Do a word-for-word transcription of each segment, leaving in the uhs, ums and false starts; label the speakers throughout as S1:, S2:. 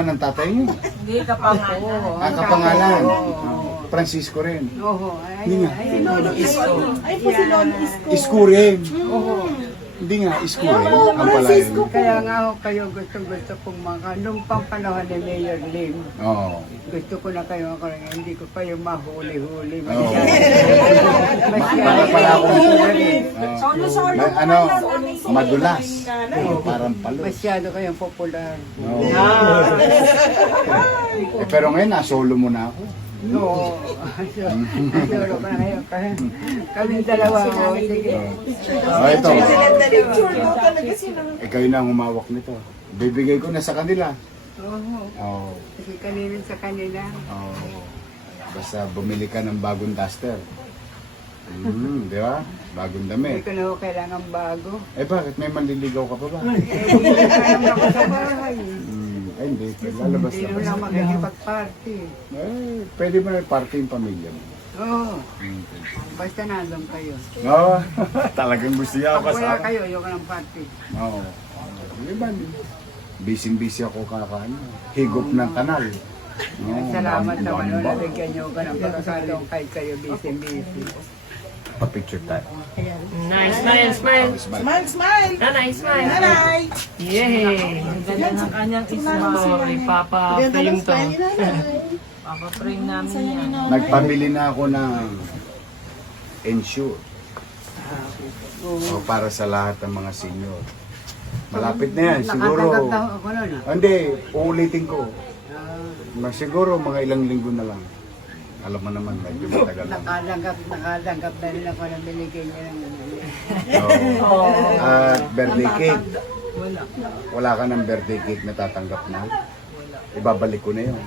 S1: ng tatay niyo?
S2: Hindi, kapangalan.
S1: Ah, kapangalan. Oh, Francisco rin.
S2: Oo. Ay,
S1: Hindi nga.
S2: ay, si Lolo Isko.
S3: Ay po si Lolo Isko.
S1: Isko rin.
S2: Oo.
S1: Hindi nga, Isko rin. Ang palayan.
S2: Kaya nga ako kayo gusto-gusto kong mga nung pang panahon ni Mayor Lim.
S1: Oo.
S2: Gusto ko na kayo ako rin. Hindi ko pa yung mahuli-huli.
S1: Oo.
S2: Masyado.
S1: Para pala ako.
S3: Solo-solo
S1: Ma- ano, madulas. Oo, parang palo.
S2: Masyado kayong popular.
S1: Oo. Eh, pero ngayon, nasolo mo na ako.
S2: Oo. Solo ka na kayo. Kami dalawa. oh, Sige.
S1: Oh, ito.
S3: Picture mo talaga sila.
S1: Ikaw yun ang humawak nito. Bibigay ko na sa kanila.
S2: Oo.
S1: Oo.
S2: Kasi kanina sa kanila.
S1: Oo. Basta bumili ka ng bagong duster. Mm, di ba? Bagong
S2: Hindi
S1: damit.
S2: ko na ako kailangan bago.
S1: Eh bakit? May manliligaw ka pa ba?
S2: Eh, hindi na kaya ako sa bahay.
S1: Mm, ay hindi. Lalabas
S2: Hindi
S1: na.
S2: mo lang makikipag-party.
S1: Eh, pwede mo na party yung pamilya mo.
S2: Oo.
S1: Mm.
S2: Basta nandun kayo.
S1: Oo. Talagang gusto niya ako
S2: Pag wala
S1: kasama.
S2: kayo, ayoko ng party.
S1: Oo. Di ba? Busy-busy ako kakaano. Higop ng kanal. Oo,
S2: Salamat
S1: dami-
S2: naman
S1: dami
S2: nung
S1: ba?
S2: nabigyan niyo ko ng pagkakataon kahit kayo busy-busy.
S1: Pa-picture tayo.
S4: Nice, smile, smile.
S1: Oh, smile.
S3: Smile, smile.
S4: Nanay, smile.
S3: Nanay.
S4: Yay! Ang ganda ng kanyang ismo. Ipapa-frame to.
S3: Smile ni nanay.
S4: Papa-frame namin yan.
S1: Nagpabili na ako ng insure. O, para sa lahat ng mga senior. Malapit na yan, siguro.
S2: Nakatanggap na ako nun ah.
S1: Hindi, uulitin ko.
S2: Ah,
S1: Mas siguro mga ilang linggo na lang. Alam mo naman, medyo matagal lang.
S2: Nakatanggap, nakatanggap na rin ako ng binigay niya ng
S1: Oo. At birthday cake. Wala ka ng birthday cake na tatanggap na. Ibabalik ko na yun.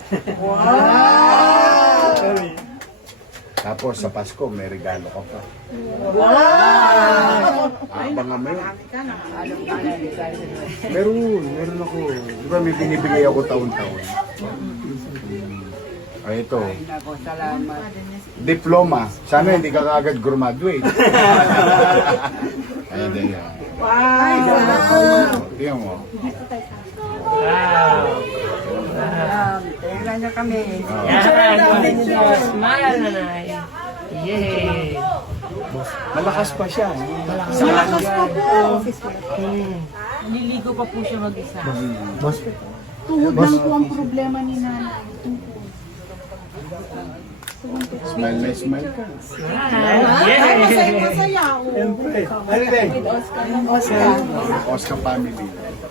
S1: Tapos sa Pasko, may regalo ka pa. Abangan mo yun.
S2: Alam ka na rin tayo.
S1: Meron, meron ako. Di ba may binibigay ako taon-taon? Ay, ito.
S2: Ay nako, salamat.
S1: Diploma. Sana hindi ka kaagad graduate. Ayan din yan.
S3: Wow.
S1: Tingnan mo.
S4: Wow!
S2: Um, tingnan niyo kami.
S4: Yan! Smile, nanay. Yay!
S1: Malakas pa siya.
S3: Malakas pa po.
S4: Nililigo pa po siya mag-isa.
S3: Tuhod lang po ang problema ni nanay.
S1: Smile na smile ka.
S4: Smile!
S3: Ay, masaya,
S4: Yay!
S3: masaya. Siyempre. Oscar.
S1: Oscar family.